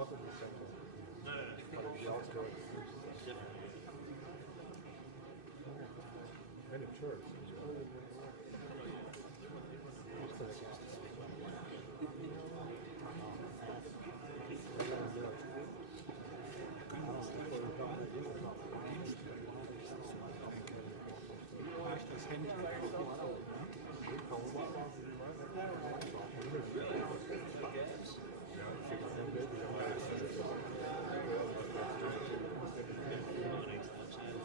nothing the same thing. No, no, no. But if you also It's different. and in church. Das Handy.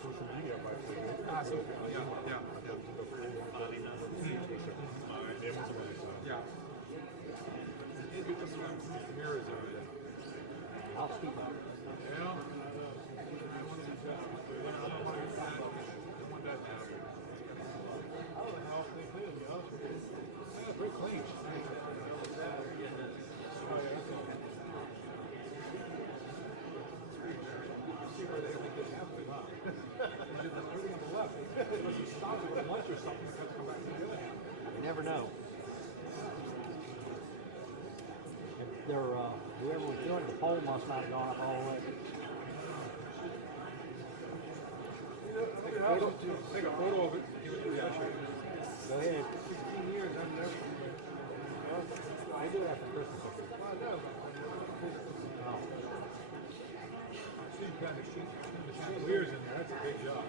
Social media by Ah, so, ja, ja, ja. Ja. mirrors over there. I'll speak up. Ja. I don't want to get that. I don't want that to happen. I don't know how they clean it, to be honest with you. Yeah, it's very clean. Oh, yeah, that's all. You see where they did halfway, huh? They did everything on the left. Unless you stop it with lunch or something, because come back to the other hand. You never know. And they're, whoever was doing the poll must not have gone up all the way. Take a photo of it. Give it to the usher. Go ahead. 16 years, I've never. I do it after Christmas. I think. Well, no. Oh. She's got the chandeliers in there. That's a big job.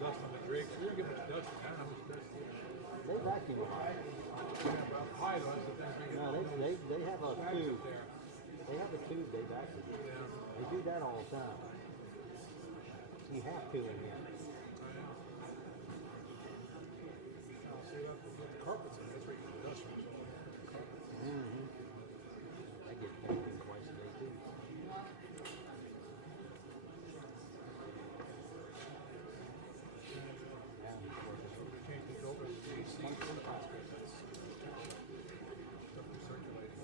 Dust on the drapes. We don't get much dust. I don't know how much dust. They vacuum a lot. Yeah, but high though, that's the thing. No, they have a Flags tube. up there. They have a tube they vacuum. Yeah. They do that all the time. You have to in here. See that? The carpets in there. That's where you get the dust from. I get vacuum twice a day too. Yeah, of course. We changed the filter to the AC for the hospital. Stuff recirculating.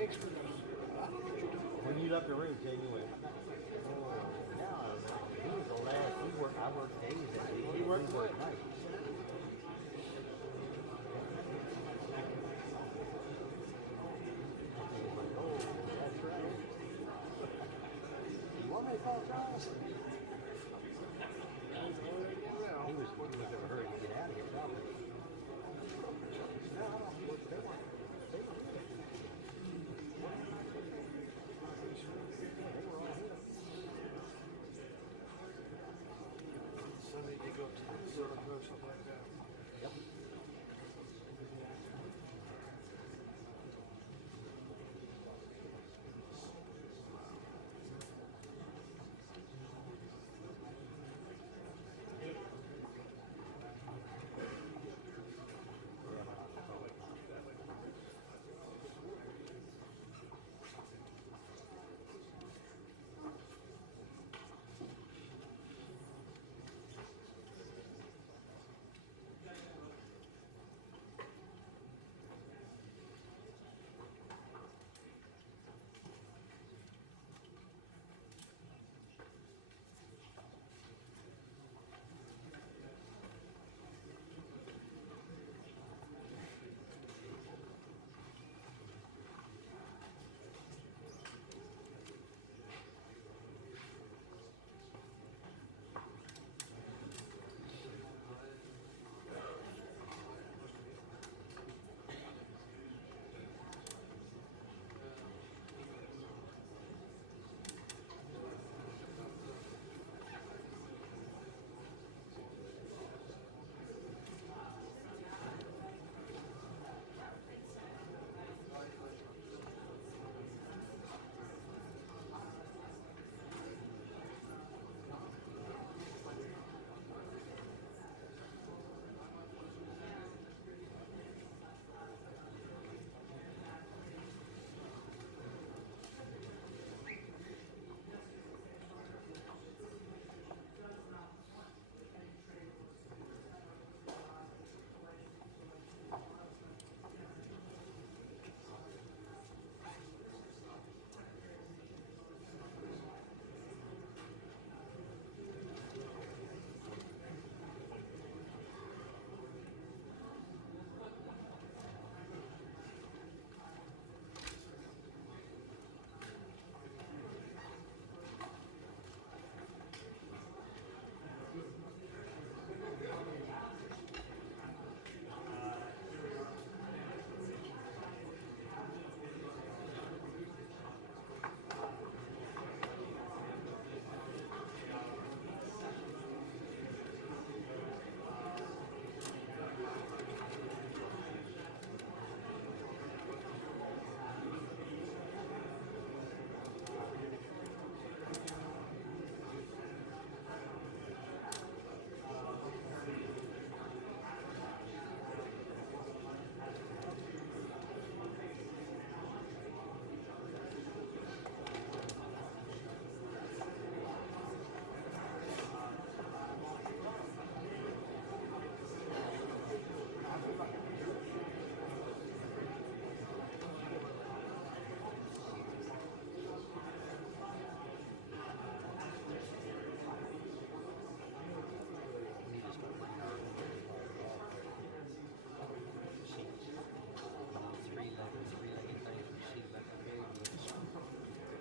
Thanks for this. When you left the room, Jay, you went, oh, now I remember. He was the last, I worked days that day. He worked what? nights. Oh, that's right. You want me to call Charles? He was in a hurry to get out of here, probably. No, I don't. They weren't. They were here. They were all here. Sunday you go to the circle or something like that. Yep.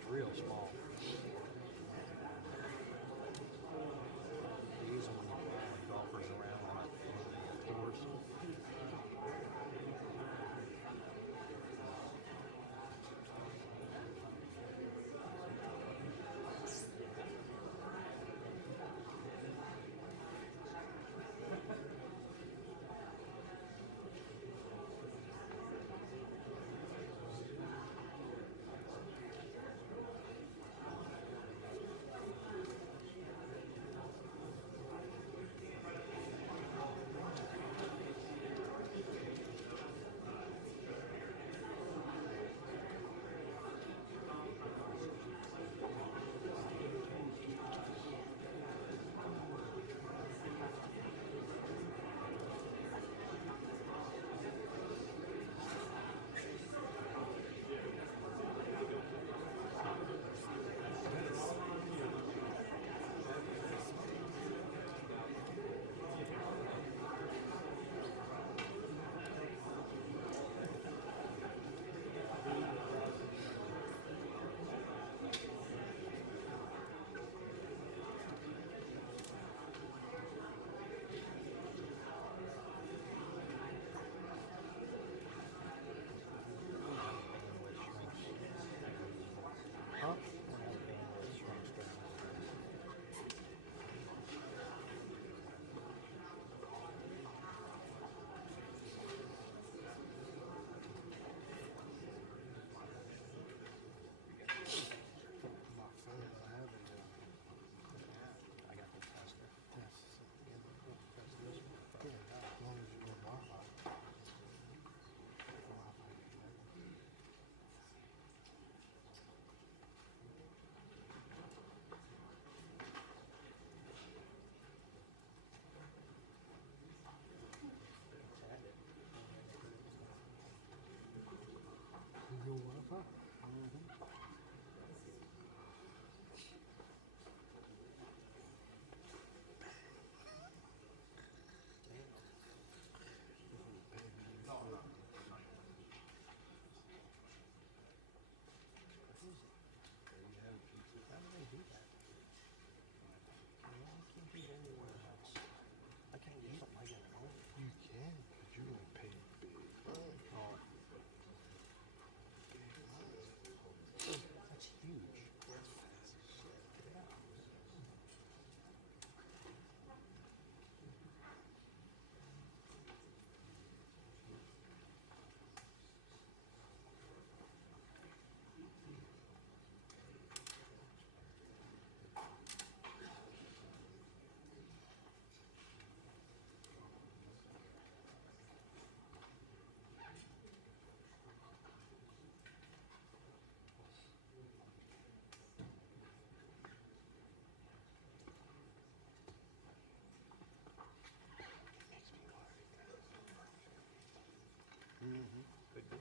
Real small. They use them when you fly golfers around on tours. How do they do that? I can't do that anywhere else. I can't do something like that at home. You can, but you're gonna pay big money. Oh, that's huge. That's fast as shit. Yeah. Could be.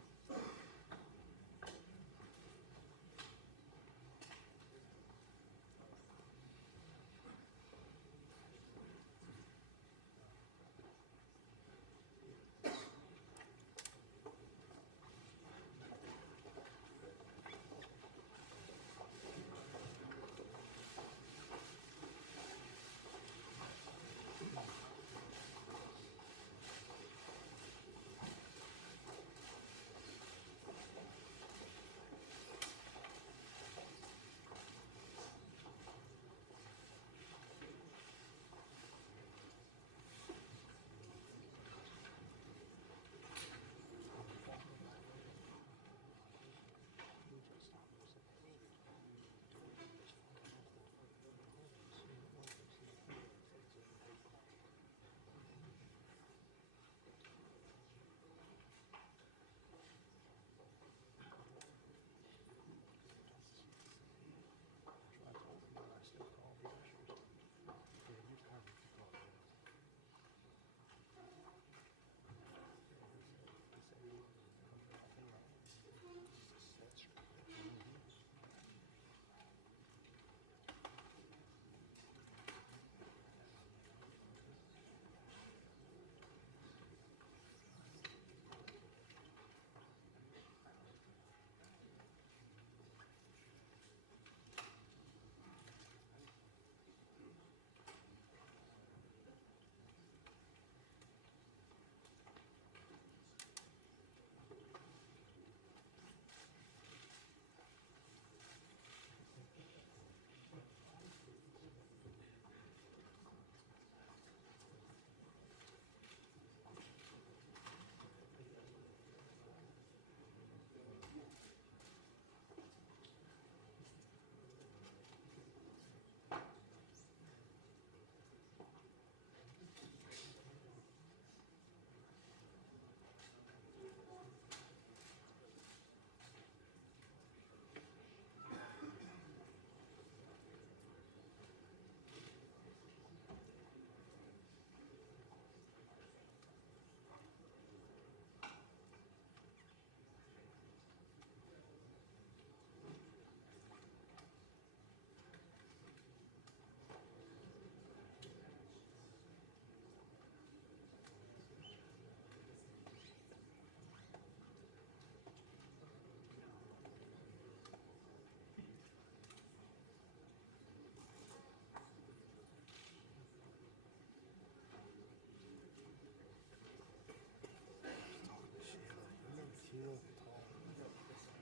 Sheila tall.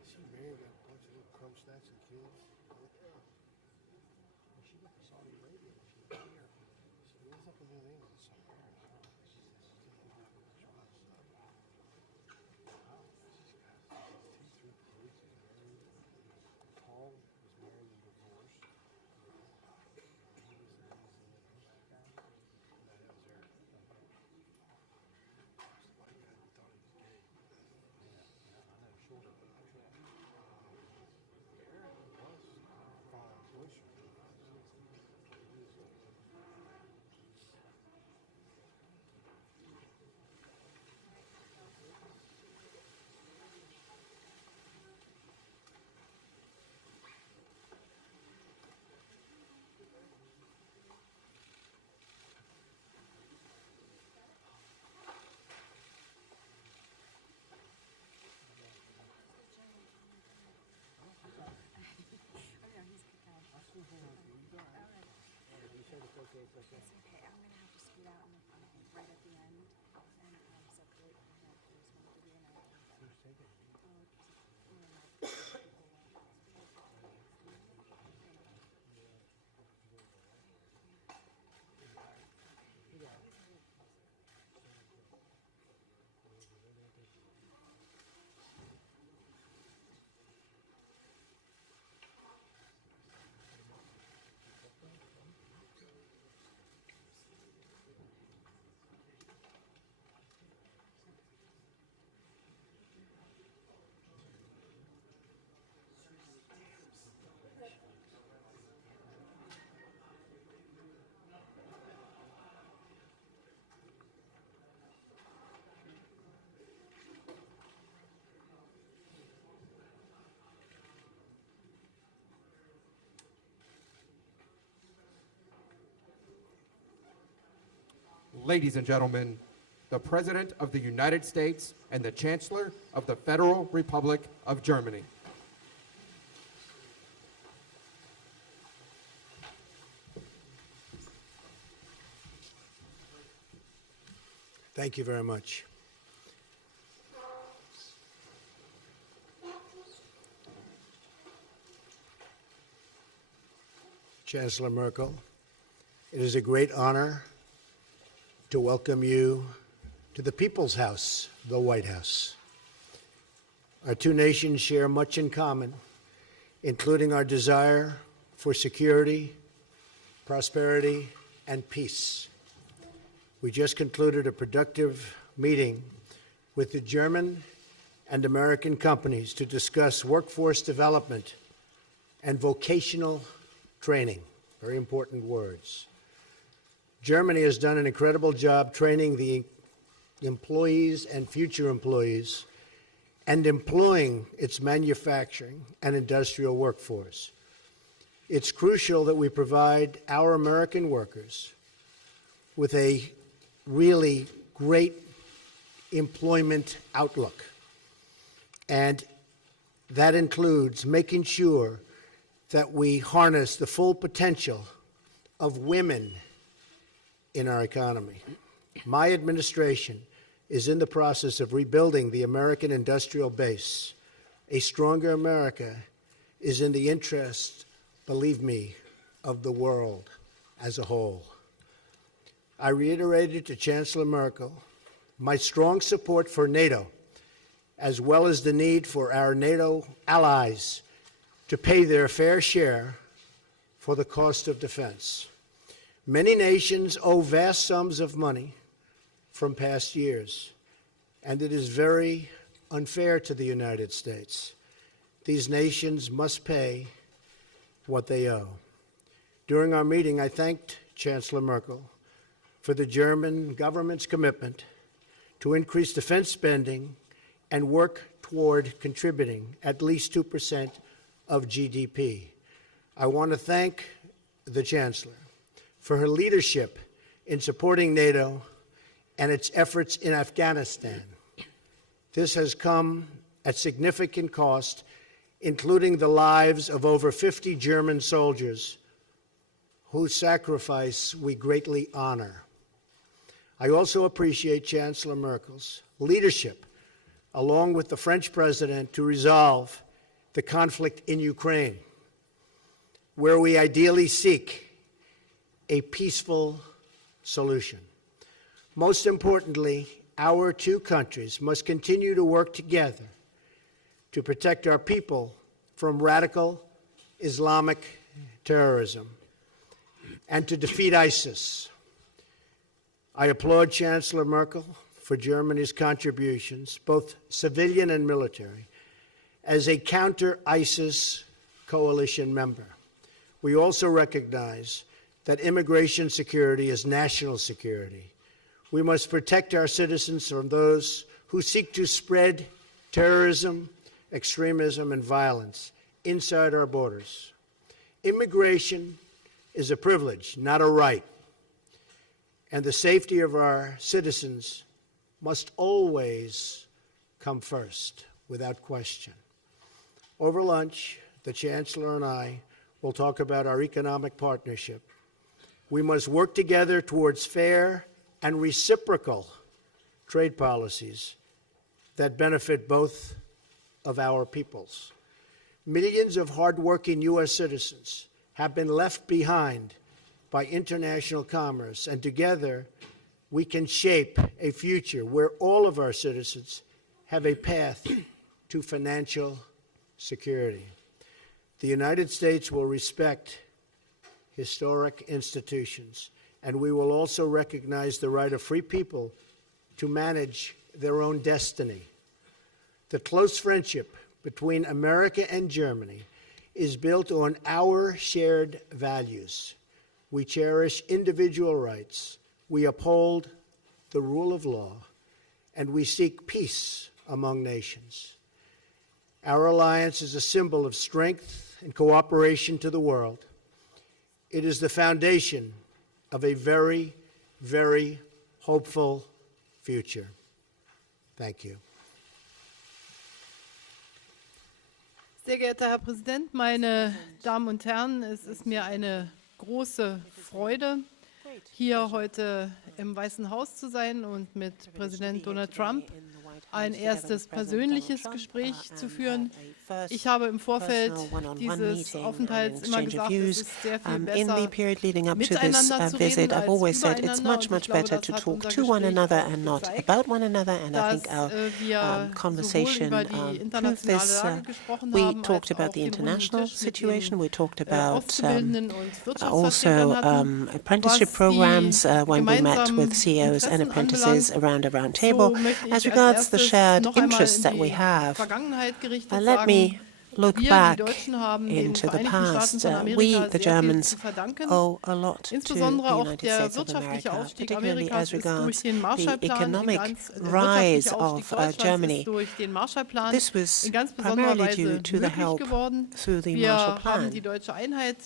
She married a bunch of little crumb snatching kids. She went to Saudi Arabia. She was here. She lives up in New England somewhere. She said she's getting a lot of jobs. Wow. She's got 2, 3 kids. She's married. Paul was married and divorced. He was in New Zealand. No, that was her. That's the white guy who thought he was gay. Yeah, I know. Shorter. Aaron was fine. Bush. You said it's okay for a second. It's okay. I'm gonna have to scoot out right at the end and separate. And then I just want to give you an idea. Who's taking it? Ladies and gentlemen, the President of the United States and the Chancellor of the Federal Republic of Germany. Thank you very much. Chancellor Merkel, it is a great honor to welcome you to the People's House, the White House. Our two nations share much in common, including our desire for security, prosperity, and peace. We just concluded a productive meeting with the German and American companies to discuss workforce development and vocational training, very important words. Germany has done an incredible job training the employees and future employees and employing its manufacturing and industrial workforce. It's crucial that we provide our American workers with a really great employment outlook. And that includes making sure that we harness the full potential of women in our economy. My administration is in the process of rebuilding the American industrial base. A stronger America is in the interest, believe me, of the world as a whole. I reiterated to Chancellor Merkel my strong support for NATO, as well as the need for our NATO allies to pay their fair share for the cost of defense. Many nations owe vast sums of money from past years, and it is very unfair to the United States. These nations must pay what they owe. During our meeting, I thanked Chancellor Merkel for the German government's commitment to increase defense spending and work toward contributing at least 2% of GDP. I want to thank the Chancellor for her leadership in supporting NATO and its efforts in Afghanistan. This has come at significant cost, including the lives of over 50 German soldiers whose sacrifice we greatly honor. I also appreciate Chancellor Merkel's leadership, along with the French president, to resolve the conflict in Ukraine, where we ideally seek a peaceful solution. Most importantly, our two countries must continue to work together to protect our people from radical Islamic terrorism and to defeat ISIS. I applaud Chancellor Merkel for Germany's contributions, both civilian and military, as a counter-ISIS coalition member. We also recognize that immigration security is national security. We must protect our citizens from those who seek to spread terrorism, extremism, and violence inside our borders. Immigration is a privilege, not a right. And the safety of our citizens must always come first, without question. Over lunch, the Chancellor and I will talk about our economic partnership. We must work together towards fair and reciprocal trade policies that benefit both of our peoples. Millions of hardworking U.S. citizens have been left behind by international commerce, and together we can shape a future where all of our citizens have a path to financial security. The United States will respect historic institutions, and we will also recognize the right of free people to manage their own destiny. The close friendship between America and Germany is built on our shared values. We cherish individual rights, we uphold the rule of law, and we seek peace among nations. Our alliance is a symbol of strength and cooperation to the world. It is the foundation of a very, very hopeful future. Thank you. Sehr geehrter Herr Präsident, meine Damen und Herren, es ist mir eine große Freude, hier heute im Weißen Haus zu sein und mit Präsident Donald Trump ein erstes persönliches Gespräch zu führen. Ich habe im Vorfeld dieses Aufenthalts immer gesagt, es ist sehr viel besser, miteinander zu reden, als übereinander. Und ich glaube, das hat unser Gespräch gezeigt, dass wir sowohl über die internationale Lage gesprochen haben, als auch den international situation. We talked about Auszubildenden und also Wirtschaftsvertretern hatten, apprenticeship was programs die when we met with gemeinsamen CEOs and Interessen apprentices anbelangt. around a round So table. möchte ich As als regards the erstes shared noch einmal interests in that we die have, Vergangenheit gerichtet let sagen, me look wir, die back Deutschen, haben den into the Vereinigten Staaten past. von We, Amerika the sehr viel Germans, zu verdanken. owe a lot to the Insbesondere auch United der States of wirtschaftliche America, Aufstieg particularly Amerikas as ist durch regards den the Marshallplan economic wirtschaftliche rise Aufstieg of Deutschlands Germany. ist durch den Marshallplan This was in ganz besonderer primarily due Weise to the möglich help geworden. through the Wir Marshall haben Plan. die deutsche Einheit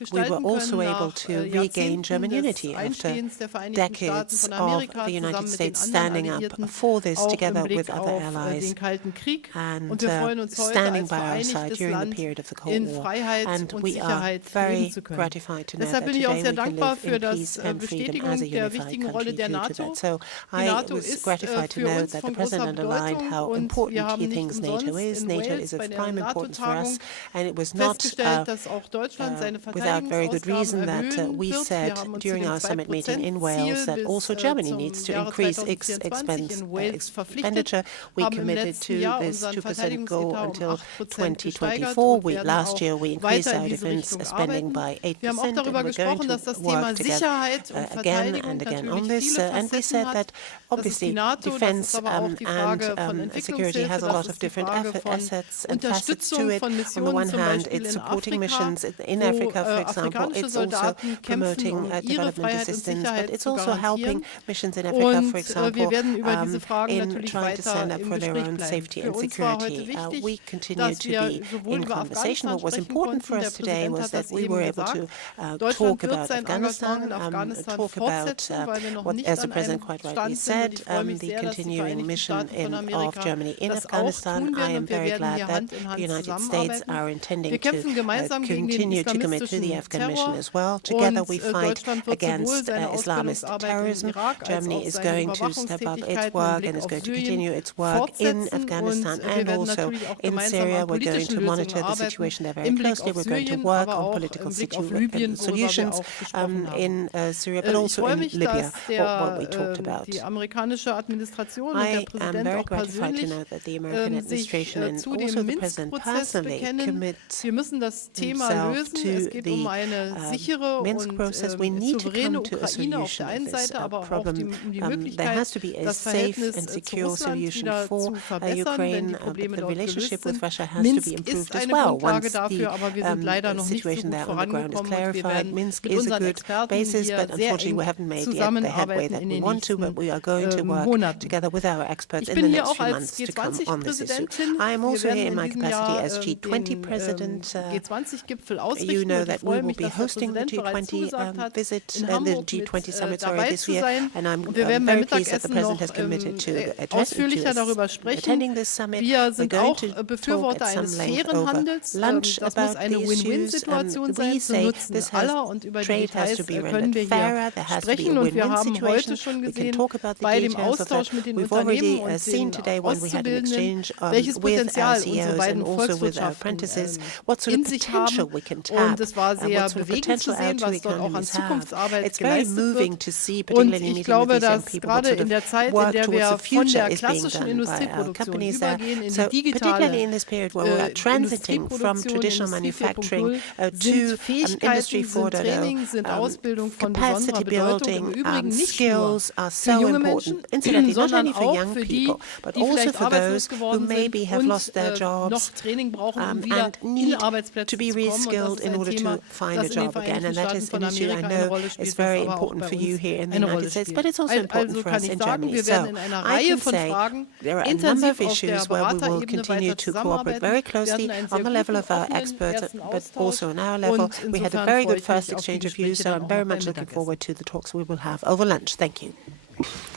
We gestalten were also können able nach to regain Jahrzehnten German des unity after Einstehens der Vereinigten Staaten decades von of Amerika the zusammen United mit den States anderen standing up Alliierten, for this auch im together Blick with other auf allies den Kalten Krieg. and Und wir freuen uns heute standing als by our side vereinigtes during the Land period of the Cold in War. Freiheit And und we are Sicherheit very leben zu können. gratified to know Deshalb that bin ich auch today sehr we can dankbar live für in das peace and freedom Bestätigung as a der unified wichtigen Rolle country der due to NATO. that. So Die I NATO was ist gratified to für know uns that the von President großer underlined Bedeutung how und wir important haben he nicht thinks NATO umsonst is. in NATO Wales is bei of der prime importance for us, NATO-Tagung and it was not festgestellt, dass auch Deutschland seine without very good reason Verteidigungsausgaben that erhöhen we wird. said Wir haben uns during zu dem our summit meeting in 2% Wales Ziel that bis also Germany zum needs to Jahre increase its 2024 in Wales verpflichtet, expenditure. We haben im committed letzten to Jahr this unseren 2% goal Verteidigungsetat until 8% gesteigert 2024. und werden Last auch year we increased weiter our in diese defense Richtung spending arbeiten. by 8%, Wir haben auch darüber and we're going gesprochen, dass to das Thema work together Sicherheit und again Verteidigung and again on natürlich this. viele And we Facetten said hat. that Das ist die obviously NATO, das defense ist aber auch die Frage von and security has Entwicklungshilfe, a lot das of ist die different Frage von assets and facets to Unterstützung it. von On the Missionen, one zum hand, Beispiel it's in supporting Afrika, missions in wo Africa, for example. afrikanische It's also Soldaten kämpfen, promoting ihre development Freiheit und assistance, but Sicherheit it's zu also helping garantieren. missions in Africa, Und for example, wir werden über diese Fragen in natürlich trying to stand weiter up im for their Gespräch own bleiben. safety Für and uns war heute security. wichtig, We continue dass to wir be sowohl in über conversation. Afghanistan What was sprechen important konnten. for Der us today Präsident was hat that das we eben were able gesagt. to Deutschland talk wird about sein Engagement Afghanistan, in Afghanistan talk about fortsetzen, weil wir noch what, nicht as the an President einem quite rightly Stand sind. Und said, ich freue mich the sehr, dass die continuing Vereinigten mission Staaten von of Amerika Germany in das auch Afghanistan. tun I werden am und wir very werden glad hier that Hand in the Hand United States zusammenarbeiten. are intending Wir to kämpfen gemeinsam gegen den continue to commit to the islamistischen Afghan mission Terror as well. Together und we fight Deutschland wird sowohl against seine Islamist Ausbildungsarbeit terrorism. im Irak als Germany auch is seine going to step up its Überwachungstätigkeiten im work Blick and is auf going to Syrien continue its work in fortsetzen Afghanistan und wir and werden also natürlich auch in gemeinsam Syria. an We're going politischen to Lösungen monitor the arbeiten, situation there very im Blick closely. auf We're going to Syrien, work aber on auch political im Blick auf Libyen, worüber wir solutions auch gesprochen haben. in Syria, but Ich also freue in mich, Libya, dass what we talked about. die amerikanische Administration und der I am Präsident very auch gratified to persönlich know that the American sich administration and zu also dem the President Minsk-Prozess personally bekennen. commits Wir müssen das Thema himself lösen. to Es geht um the eine sichere Minsk und process. We need to souveräne come to a Ukraine auf solution der einen of this Seite, aber auch problem. um die There Möglichkeit, has to be a das safe Verhältnis and zu secure Russland solution wieder for zu verbessern, wenn Ukraine, die but Probleme the dort gelöst relationship with sind. Russia has to Minsk be ist improved as eine well. Grundlage Once dafür, aber wir sind leider noch nicht so situation gut there on the ground is vorangekommen und wir clarified, werden Minsk mit is a unseren good Experten basis, hier but sehr unfortunately we eng haven't made yet the headway zusammenarbeiten that in we den want to, nächsten but we are going to work Monaten. together with our experts Ich in bin the hier next auch few als months to come on this issue. G20-Präsidentin. I am Wir also werden here in in my diesem capacity Jahr as G20 den President. G20-Gipfel You ausrichten know und die that freue will mich, be dass der hosting the Präsident bereits G20 zugesagt hat, visit, in the Hamburg G20 summit, dabei this zu year, sein. and I'm Und wir werden beim very pleased that the Mittagessen President noch has committed to ausführlicher darüber sprechen. attending this summit. Wir We're sind going auch to talk Befürworter at some eines length fairen over Handels. lunch Das muss about eine the issues. Win-Win-Situation We sein, zum say Nutzen this aller, und über die trade has Details to be können rendered wir hier fairer. There has to be a sprechen. Und wir win-win haben situation. heute schon We can gesehen, talk about the bei dem details of that. Austausch mit den We've Unternehmen already und seen den today when we had an Auszubildenden, exchange welches with our Potenzial unsere CEOs beiden and also with our Volkswirtschaften apprentices, what sort in of sich potential haben. we can Und tap, es war sehr what sort of bewegend zu potential our sehen, two was dort auch an economies have. Zukunftsarbeit It's very geleistet moving wird. to see, Und particularly ich meeting with glaube, these young dass people, what gerade sort in of der Zeit, in work der towards wir the von future der is being klassischen done by our Industrieproduktion companies there. übergehen in So die particularly digitale in this period where we're transiting from traditional manufacturing to Industry 4.0, Training, sind Ausbildung von capacity besonderer Bedeutung. Im building Übrigen nicht skills are für so junge important, Menschen, incidentally, not sondern only for auch young für die, people, but die also vielleicht for arbeitslos those who geworden maybe sind have und lost their noch jobs Training brauchen, um wieder and in need Arbeitsplätze to be zu kommen. Und das reskilled ist in ein order Thema, to find a das in den job again. And Vereinigten that Staaten is von an issue I Amerika eine know Rolle is spielt, very was aber auch important bei for you uns here in the eine Rolle United States, spielt. but it's also important Also for kann us ich in sagen, Germany. wir So werden in einer I Reihe can von say Fragen there are a number of intensiv auf der issues where we will Beraterebene continue weiter to cooperate very zusammenarbeiten. Wir closely hatten einen on sehr the level guten, of our offenen experts, ersten but Austausch. also on our level. Und We had a insofern very freue good ich mich first auf die exchange of Gespräche views, so dann I'm auch very noch beim much looking Mittagessen. forward to the talks we will have over lunch. Thank you.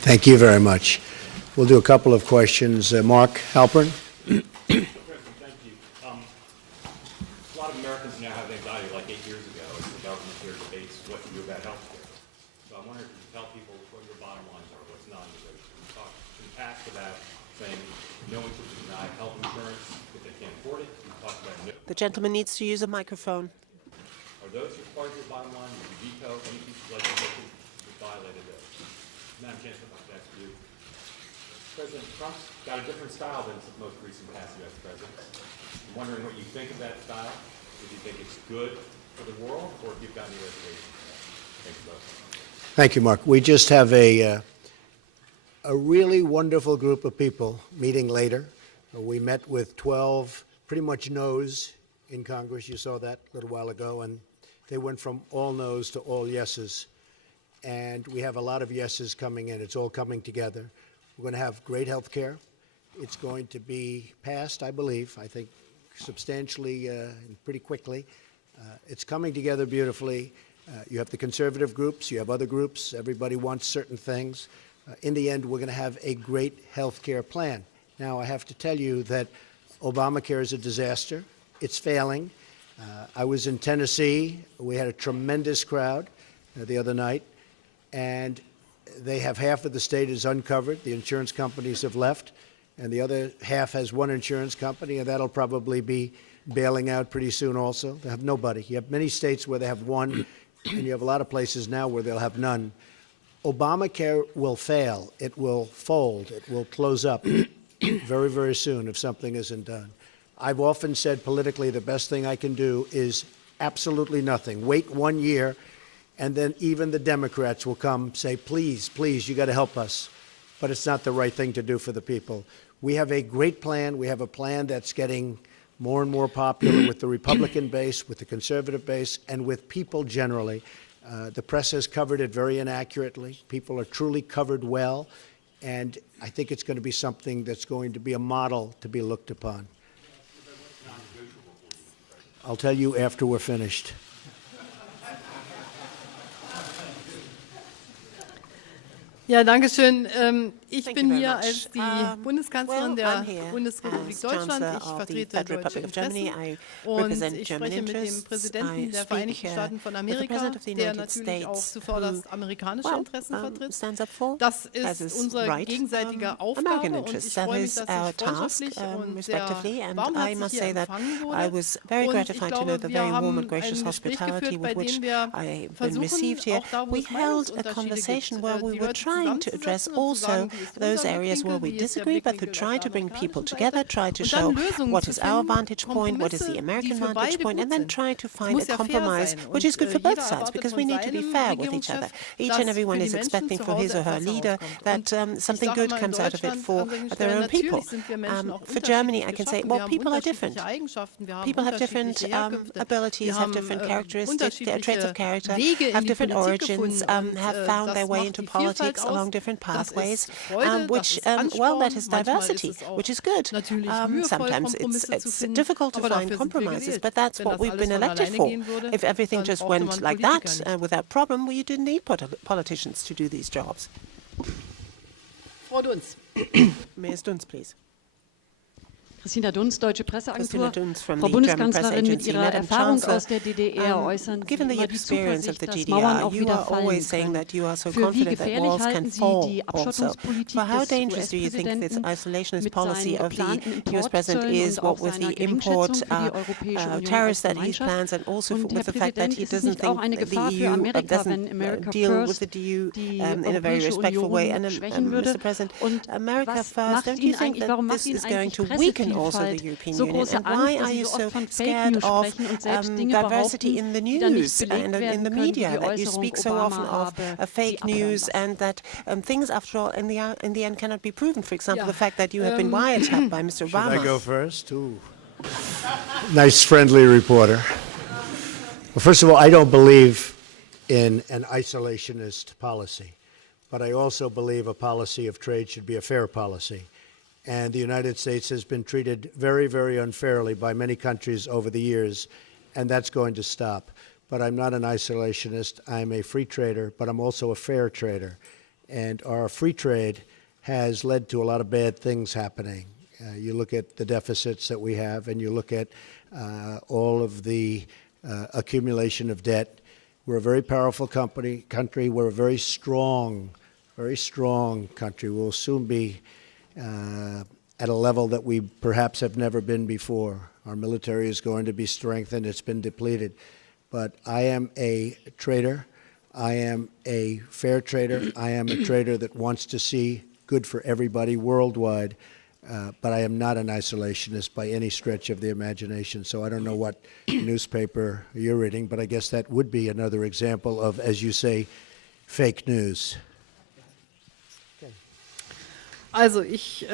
Thank you very much. We'll do a couple of questions. Mark Halpern. President, thank you. A lot of Americans now have anxiety, like 8 years ago, as the government here debates what to do about health care. So I'm wondering if you can tell people what your bottom lines are, what's non-negotiable. You talked in the past about saying no one should deny health insurance if they can't afford it. You talked about no. The gentleman needs to use a microphone. Are those your part of your bottom line? Would you veto any piece of legislation that violated those? Madam Chancellor, I'd like to ask you. President Trump's got a different style than the most recent past U.S. presidents. I'm wondering what you think of that style, if you think it's good for the world, or if you've got any reservations. Thank you both. Thank you, Mark. We just have a really wonderful group of people meeting later. We met with 12 pretty much no's in Congress. You saw that a little while ago, and they went from all no's to all yeses. And we have a lot of yeses coming in. It's all coming together. We're going to have great health care. It's going to be passed, I believe, I think substantially and pretty quickly. It's coming together beautifully. You have the conservative groups, you have other groups, everybody wants certain things. In the end, we're going to have a great health care plan. Now, I have to tell you that Obamacare is a disaster. It's failing. I was in Tennessee. We had a tremendous crowd the other night, and they have half of the state is uncovered. The insurance companies have left, and the other half has one insurance company, and that'll probably be bailing out pretty soon also. They have nobody. You have many states where they have one, and you have a lot of places now where they'll have none. Obamacare will fail. It will fold. It will close up very, very soon if something isn't done. I've often said politically the best thing I can do is absolutely nothing. Wait 1 year, and then even the Democrats will come say, please, please, you got to help us. But it's not the right thing to do for the people. We have a great plan. We have a plan that's getting more and more popular with the Republican base, with the conservative base, and with people generally. The press has covered it very inaccurately. People are truly covered well, and I think it's going to be something that's going to be a model to be looked upon. I'll tell you after we're finished. Ja, danke schön. Ich Thank bin you very hier much. als die Bundeskanzlerin der I'm here Bundesrepublik as Deutschland. Chancellor Ich of the vertrete Federal deutsche Republic of Germany. Interessen I und represent ich German spreche mit dem interests. Präsidenten I der speak Vereinigten Staaten von with the Amerika, President of the der United natürlich auch States zuvörderst amerikanische Interessen vertritt. stands up for, Das as ist is unsere right, gegenseitige American Aufgabe und ich interests. That freue mich, is dass our ich task, freundschaftlich und respectively, sehr and I warmherzig must hier say that empfangen I wurde. was very Und ich gratified to know glaube, the wir very warm haben and gracious ein Gespräch hospitality geführt, bei with which dem wir I have been versuchen, received here. auch da, wo We es held a Meinungsunterschiede conversation gibt, where we die were Leute trying to address zusammenzusetzen und zu sagen, also wie ist those unser areas where Blickwinkel, we wie ist der disagree, but to Blickwinkel try auf to der bring people amerikanischen together, Seite try to und show dann Lösungen what zu is our finden, vantage point, what is the Kompromisse, die American für vantage beide point, gut and then sind. try to Es find muss a ja fair compromise, sein which und is good for jeder both sides, erwartet because von we need to be seinem fair with each other. Regierungschef, Each dass and everyone für is die Menschen expecting zu from his Hause or her etwas leader herauskommt. that Und ich something sage good immer, in comes out of it Deutschland, for an solchen their Stellen, own people. natürlich sind wir Menschen auch For Germany, I unterschiedlich can say, geschaffen. well, Wir haben people are different. unterschiedliche Eigenschaften, wir haben People have different unterschiedliche Herkünfte, abilities, wir have haben different characteristics, traits of unterschiedliche character, Wege in have die different Politik origins, gefunden und have found their das way macht into die Vielfalt politics, aus along different Das ist pathways, Freude, which, das ist well, that Ansporn. is Manchmal ist diversity, es auch which is good. natürlich mühevoll, Sometimes Kompromisse zu it's finden, difficult to aber find dafür sind wir compromises, gewählt. but that's Wenn what das we've alles been von elected alleine for. gehen würde, If everything dann just brauchte went man like Politiker that nicht. without problem, well, you didn't need politicians to do these jobs. Frau Dunz. Ms. Dunz, please. Christina Dunz, Deutsche Christina Presseagentur. Dunz from Frau the German Press Bundeskanzlerin, mit Agency. Ihrer Madam Erfahrung Chancellor, aus der DDR äußern Sie given the immer die experience of Zuversicht, the dass Mauern DDR, auch you wieder are always fallen saying können. that you are so Für wie confident that gefährlich walls can halten Sie fall die also. Abschottungspolitik For how des dangerous do you think this US-Präsidenten isolationist mit policy seinen of the geplanten US president Importzöllen is? und What auch with the seiner import Geringschätzung für die Europäische Union tariffs als that he Gemeinschaft? plans, and also Und with Herr the fact that Präsident, he ist es doesn't nicht auch think eine the Gefahr für EU Amerika, wenn doesn't America deal with First the EU die in a very Europäische respectful way. Union And schwächen würde? Mr. President, Und America was first, macht don't you Ihnen think eigentlich, that warum this macht Ihnen is going eigentlich to weaken also the Pressevielfalt European so Union? große And Angst, why dass are Sie you so so oft von Fake scared News of sprechen und selbst Dinge diversity behaupten, in the die da nicht news belegt and in werden the können, wie media? die That you Äußerung, speak so often Obama of habe fake sie news, abhören and that things, after all, in the end cannot be proven. For example, Ja, the fact that you have been wiretapped by Mr. Should I Obama. go first? Ooh. Nice, friendly reporter. Well, first of all, I don't believe in an isolationist policy, but I also believe a policy of trade should be a fair policy. And the United States has been treated very, very unfairly by many countries over the years, and that's going to stop. But I'm not an isolationist. I'm a free trader, but I'm also a fair trader. And our free trade has led to a lot of bad things happening. You look at the deficits that we have, and you look at all of the accumulation of debt. We're a very powerful country. We're a very strong country. We'll soon be at a level that we perhaps have never been before. Our military is going to be strengthened. It's been depleted. But I am a trader. I am a fair trader. I am a trader that wants to see good for everybody worldwide. But I am not an isolationist by any stretch of the imagination. So I don't know what newspaper you're reading, but I guess that would be another example of, as you say, fake news. Also ich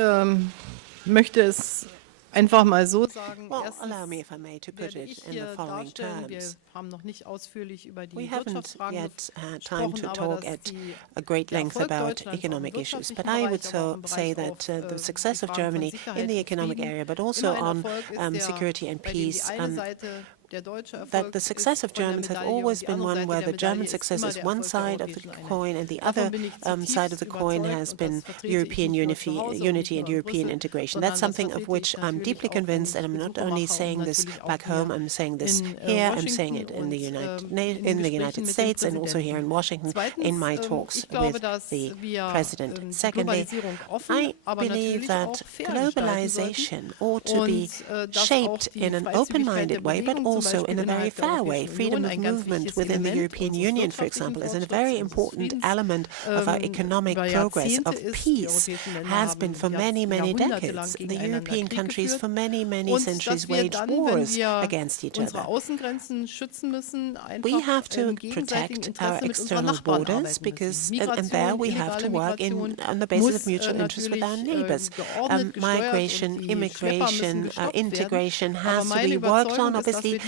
möchte es einfach mal so sagen. Well, Erstens allow me, if I may, to put werde it ich in hier the following darstellen, wir terms. haben noch nicht ausführlich über die We haven't Wirtschaftsfragen yet had time gesprochen, to aber talk dass at die, a great der length Erfolg about Deutschlands im economic issues, but wirtschaftlichen I would Bereich, aber auch im say Bereich that auch, the die success of Fragen von Germany Sicherheit in the und economic Frieden area, but also immer ein on Erfolg ist, der, security and bei dem die peace, eine Seite der deutsche that Erfolg the success of ist von der Germans have Medaille always und die been andere one Seite where der the German Medaille ist success immer is der one Erfolg der side of the europäischen Einheit. coin, and the Davon other bin ich side of the zutiefst coin überzeugt has und been das vertrete ich European nicht nur zu Hause und unity nicht and nur in European Brüssel, integration. sondern That's das something of vertrete which ich I'm natürlich deeply auch, wenn convinced, ich and I'm not Besuche only mache und saying this natürlich auch back hier home, I'm saying this in here, I'm saying it Washington in the und in the Gesprächen United mit dem States, and also here in Präsidenten. Washington Zweitens, in my talks ich glaube, with dass the wir President. die Secondly, Globalisierung offen, I aber believe natürlich that auch fair gestalten globalization sollten ought to be und dass auch shaped die in an Freizügigkeit der open-minded way, but Bewegung, zum also in Beispiel a very innerhalb der fair way. Europäischen Freedom Union, of ein ganz movement wichtiges within the Element European unseres Union, for wirtschaftlichen example, is a Fortschritts, very unseres important Friedens. element of our economic Über progress, Jahrzehnte of ist, die peace, europäischen Länder has haben been for many, many jahrhundertelang decades. The gegeneinander European Krieg countries geführt for many, many und centuries dass wir waged dann, wenn wars wir against each unsere other. Außengrenzen schützen müssen, We einfach have to im gegenseitigen protect our Interesse mit unseren external Nachbarn borders arbeiten because, müssen. and there Migration, we have to illegale work Migration on the basis muss of mutual interest with our natürlich neighbors. geordnet gesteuert Migration, und die Schlepper müssen immigration, gestoppt werden. integration Aber has to meine be worked on. Überzeugung ist, dass wir Obviously, dies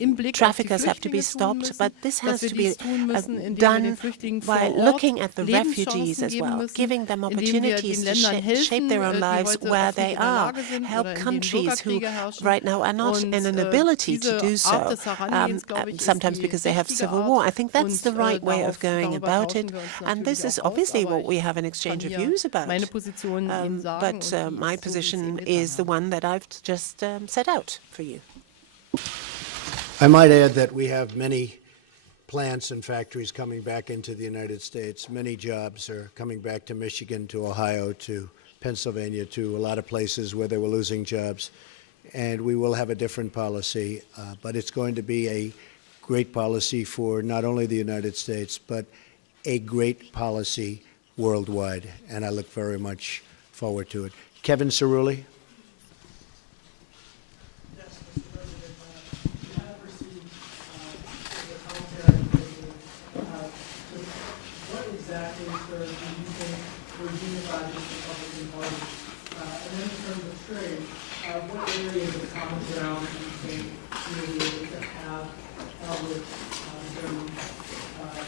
im Blick auf die traffickers have to be Flüchtlinge tun stopped, müssen, but this dass has wir to be dies tun müssen, indem wir done den Flüchtlingen by vor Ort looking at the refugees Lebenschancen as geben well, müssen, giving them indem wir opportunities den to Ländern shape helfen, their own die lives heute where oft nicht they in der are. Lage sind Help oder in denen countries who Bürgerkriege herrschen. right now are not Und in an ability to do diese Art so, des Herangehens, glaube ich, ist sometimes die because they have richtige civil Art. war. I think that's the Und right way of going darüber about it, tauschen wir uns and this natürlich is auch aus, obviously aber what we ich have an kann exchange of hier views about. meine Position Ihnen sagen But und die ist so, my wie ich sie position Ihnen getan is the habe. one that I've just set out for you. I might add that we have many plants and factories coming back into the United States. Many jobs are coming back to Michigan, to Ohio, to Pennsylvania, to a lot of places where they were losing jobs. And we will have a different policy, but it's going to be a great policy for not only the United States, but a great policy worldwide. And I look very much forward to it. Kevin Cerulli. Exactly, sir, do you think would unify this Republican Party? And then in terms of trade, what areas of common ground do you think you will be able to have with German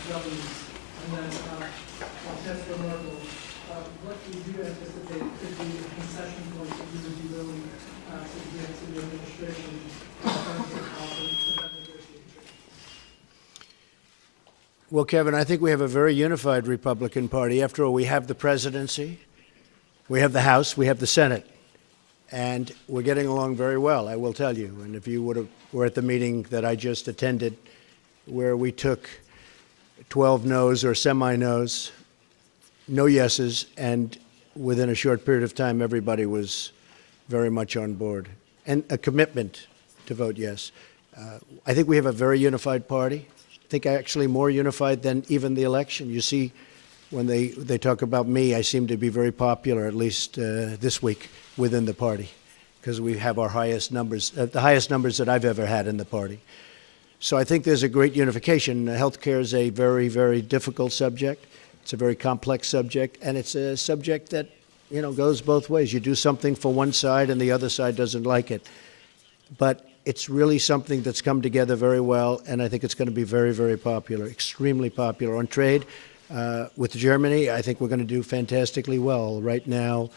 governments? And then Chancellor Merkel, what do you anticipate could be a concession points that you would be willing to give to the administration in terms of how to that negotiation? Well, Kevin, I think we have a very unified Republican Party. After all, we have the presidency, we have the House, we have the Senate, and we're getting along very well, I will tell you. And if you were at the meeting that I just attended, where we took 12 no's or semi-no's, no yeses, and within a short period of time, everybody was very much on board, and a commitment to vote yes. I think we have a very unified party. I think actually more unified than even the election. You see, when they talk about me, I seem to be very popular, at least this week, within the party, because we have our highest numbers, the highest numbers that I've ever had in the party. So I think there's a great unification. Healthcare is a very, very difficult subject. It's a very complex subject, and it's a subject that, you know, goes both ways. You do something for one side and the other side doesn't like it. But it's really something that's come together very well, and I think it's going to be very, very popular, extremely popular. On trade, with Germany, I think we're going to do fantastically well. Right now,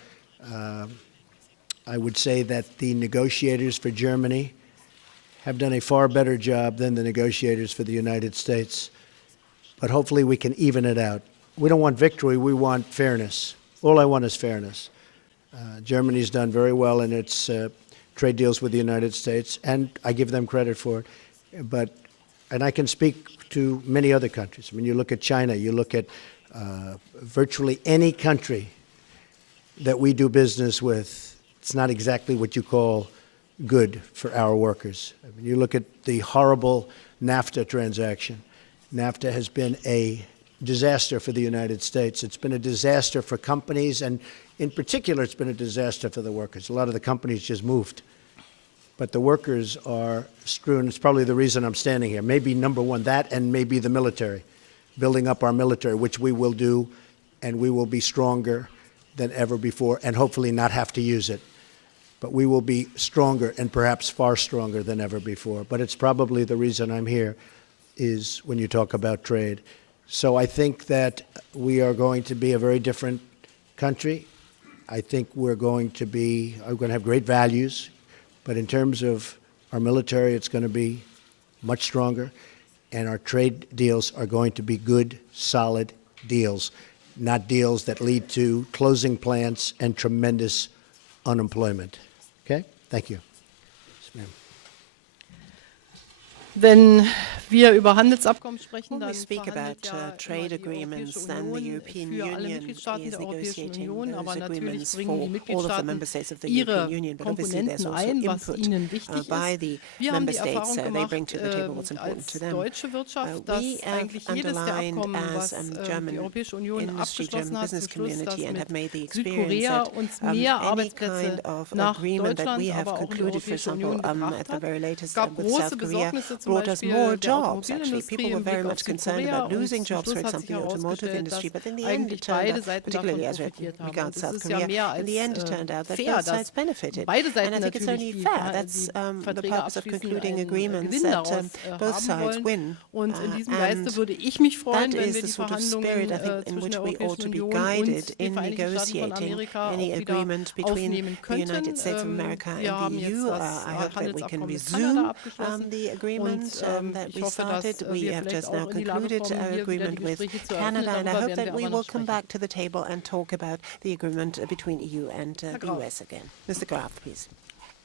I would say that the negotiators for Germany have done a far better job than the negotiators for the United States. But hopefully we can even it out. We don't want victory, we want fairness. All I want is fairness. Germany's done very well in its trade deals with the United States, and I give them credit for it. And I can speak to many other countries. I mean, you look at China, you look at virtually any country that we do business with, it's not exactly what you call good for our workers. I mean, you look at the horrible NAFTA transaction. NAFTA has been a disaster for the United States. It's been a disaster for companies, and in particular, it's been a disaster for the workers. A lot of the companies just moved. But the workers are strewn. It's probably the reason I'm standing here. Maybe number one, that, and maybe the military, building up our military, which we will do, and we will be stronger than ever before, and hopefully not have to use it. But we will be stronger, and perhaps far stronger than ever before. But it's probably the reason I'm here, is when you talk about trade. So I think that we are going to be a very different country. I think we're going to have great values, but in terms of our military, it's going to be much stronger, and our trade deals are going to be good, solid deals, not deals that lead to closing plants and tremendous unemployment. Okay? Thank you. Yes, ma'am. Wenn wir über Handelsabkommen sprechen, When we dann speak about verhandelt ja trade immer die agreements, Europäische then the Union European für alle Union Mitgliedstaaten is der Europäischen negotiating Union, aber those natürlich agreements bringen for die all of the Mitgliedstaaten member states of the ihre European Union. But obviously there's Komponenten also ein, was input ihnen wichtig by ist. the Wir haben member die states. Erfahrung They gemacht bring to the table what's important to als them. deutsche Wirtschaft, dass We have eigentlich jedes der underlined Abkommen, as was die German Europäische Union industry, abgeschlossen German hat, zum business Schluss, dass community, and have made the mit experience Südkorea that uns mehr any Arbeitsplätze kind of nach agreement that Deutschland, we have aber auch in die concluded, for Europäische example, Union at gebracht the hat. very Es latest gab with große South Korea, Besorgnisse zum brought us Beispiel more der jobs. Actually, Automobilindustrie people were im very Blick much auf concerned Südkorea about und losing zum jobs, for Schluss hat sich example, the automotive herausgestellt, industry. dass But in the end, it eigentlich turned beide out, Seiten particularly davon as profitiert haben. regards Und es South ist ja Korea, mehr in als the end, it turned out that fair, both dass sides benefited. beide And Seiten I think it's natürlich only die fair. That's the Verträge purpose of abschließen, concluding einen agreements Gewinn that daraus both haben sides wollen. win. Und in diesem And Geiste würde ich mich freuen, that wenn is wir the die sort of Verhandlungen spirit, I think, in zwischen which der we ought Europäischen to be Union guided und den in Vereinigten Staaten von negotiating Amerika any auch wieder agreement between aufnehmen the könnten. United States of America Wir and haben the jetzt EU. das I hope that we can Handelsabkommen mit resume Kanada abgeschlossen the und agreement that ich we hoffe, dass started. We wir have vielleicht just now auch in die Lage concluded kommen, our hier wieder die agreement with Gespräche zu eröffnen. Canada, and I Darüber hope werden that wir we aber will noch come sprechen. back to the table and talk about the agreement between EU and the Graf. US again. Mr. Graf, please.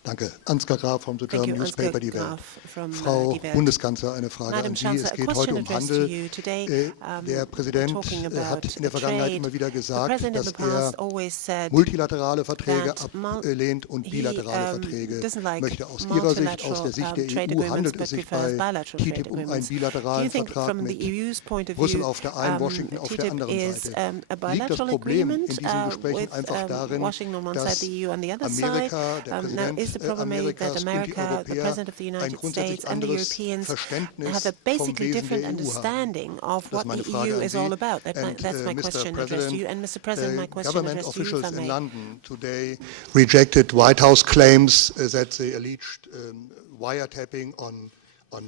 Danke. Ansgar Graf from the Thank German you, Ansgar newspaper Die Welt. Graf from, Frau Die Welt. Bundeskanzler, eine Frage Madam an Sie. Chancellor, Es a geht question heute addressed to Handel. you today. Der Präsident Talking hat about in der Vergangenheit trade. immer wieder The gesagt, president in dass the past er always said multilaterale Verträge that ablehnt und bilaterale Verträge doesn't like möchte. Aus Ihrer Sicht, aus der Sicht der trade EU, agreements, handelt but es sich prefers bei bilateral trade TTIP um einen agreements. Do you bilateralen think Vertrag from the mit EU's point of Brüssel view, auf der einen, Washington auf der TTIP anderen is Seite? a Liegt das bilateral Problem in agreement diesen Gesprächen with einfach darin, Washington on one side, dass the EU on the other side? Amerika, der Now, Präsident is the problem that Amerikas und die America, the Europäer President of the ein United grundsätzlich States and the anderes Europeans Verständnis have a vom basically Wesen different der EU haben? understanding of Das what ist meine the Frage EU an is Sie. all about? And, That's my Mr. question addressed to you. And Mr. President, my question government addressed to you, if officials I in may. London today rejected White House claims that they alleged wiretapping on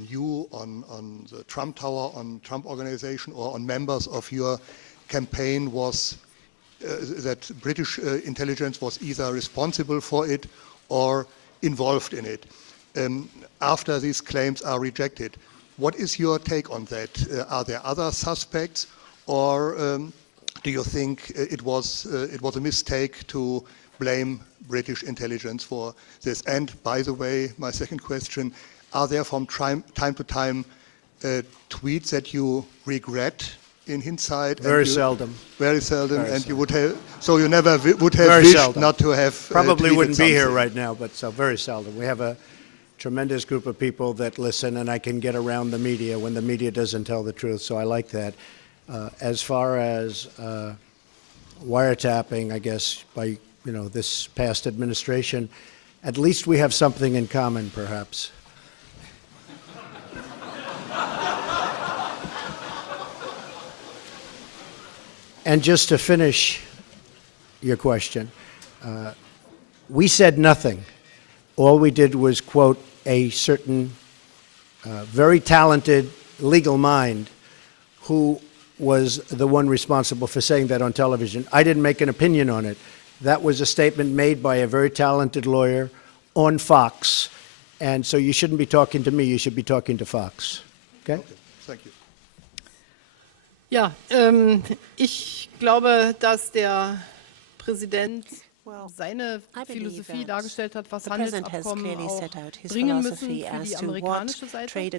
you, on the Trump Tower, on Trump organization, or on members of your campaign was, that British intelligence was either responsible for it or involved in it. After these claims are rejected, what is your take on that? Are there other suspects, or do you think it was a mistake to blame British intelligence for this? And by the way, my second question, are there from time to time tweets that you regret in hindsight? Very seldom. Very seldom, Very and seldom. you would have, so you never would have Very wished seldom. not to have Probably tweeted wouldn't be here something. right now, but so very seldom. We have a tremendous group of people that listen, and I can get around the media when the media doesn't tell the truth, so I like that. As far as wiretapping, I guess, by this past administration, at least we have something in common, perhaps. And just to finish your question, we said nothing. All we did was quote a certain very talented legal mind who was the one responsible for saying that on television. I didn't make an opinion on it. That was a statement made by a very talented lawyer on Fox. And so you shouldn't be talking to me, you should be talking to Fox. Okay? Thank you. Ja, ich glaube, dass der Präsident seine Philosophie dargestellt hat, was Handelsabkommen auch bringen müssen für die amerikanische Seite. Ich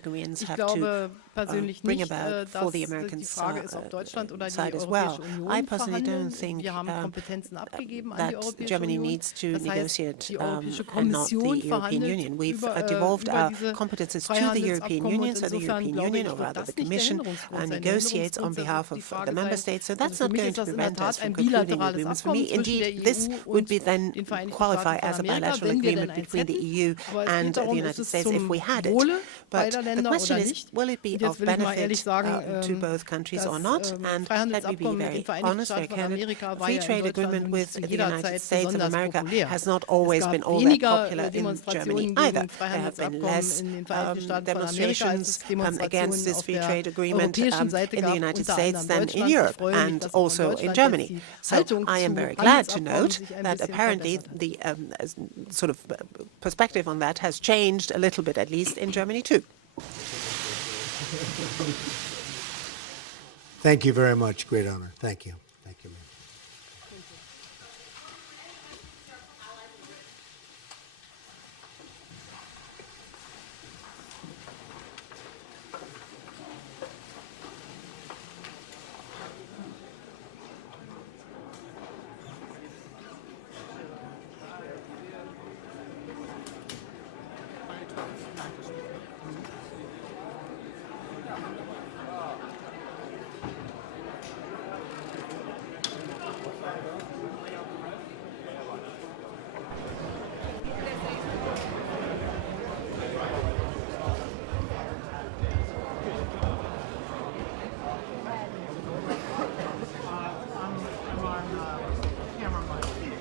glaube persönlich nicht, dass die Frage ist, ob Deutschland oder die Europäische Union verhandeln. Wir haben Kompetenzen abgegeben an die Europäische Union. Das heißt, die Europäische Kommission verhandelt über diese Freihandelsabkommen. Und insofern glaube ich, wird das nicht der Hinderungsgrund sein. Der Hinderungsgrund wird die Frage sein, also für mich ist das in der Tat ein bilaterales Abkommen zwischen der EU would be then qualify as a bilateral agreement between the EU and the United States if we had it. But the question is, will it be of benefit to both countries or not? And let me be very honest, very candid. A free trade agreement with the United States of America has not always been all that popular in Germany either. There have been less demonstrations against this free trade agreement in the United States than in Europe and also in Germany. So I am very glad to note that apparently the sort of perspective on that has changed a little bit, at least in Germany too. Thank you very much. Great honor. Thank you. Thank you, ma'am. I'm on camera mic.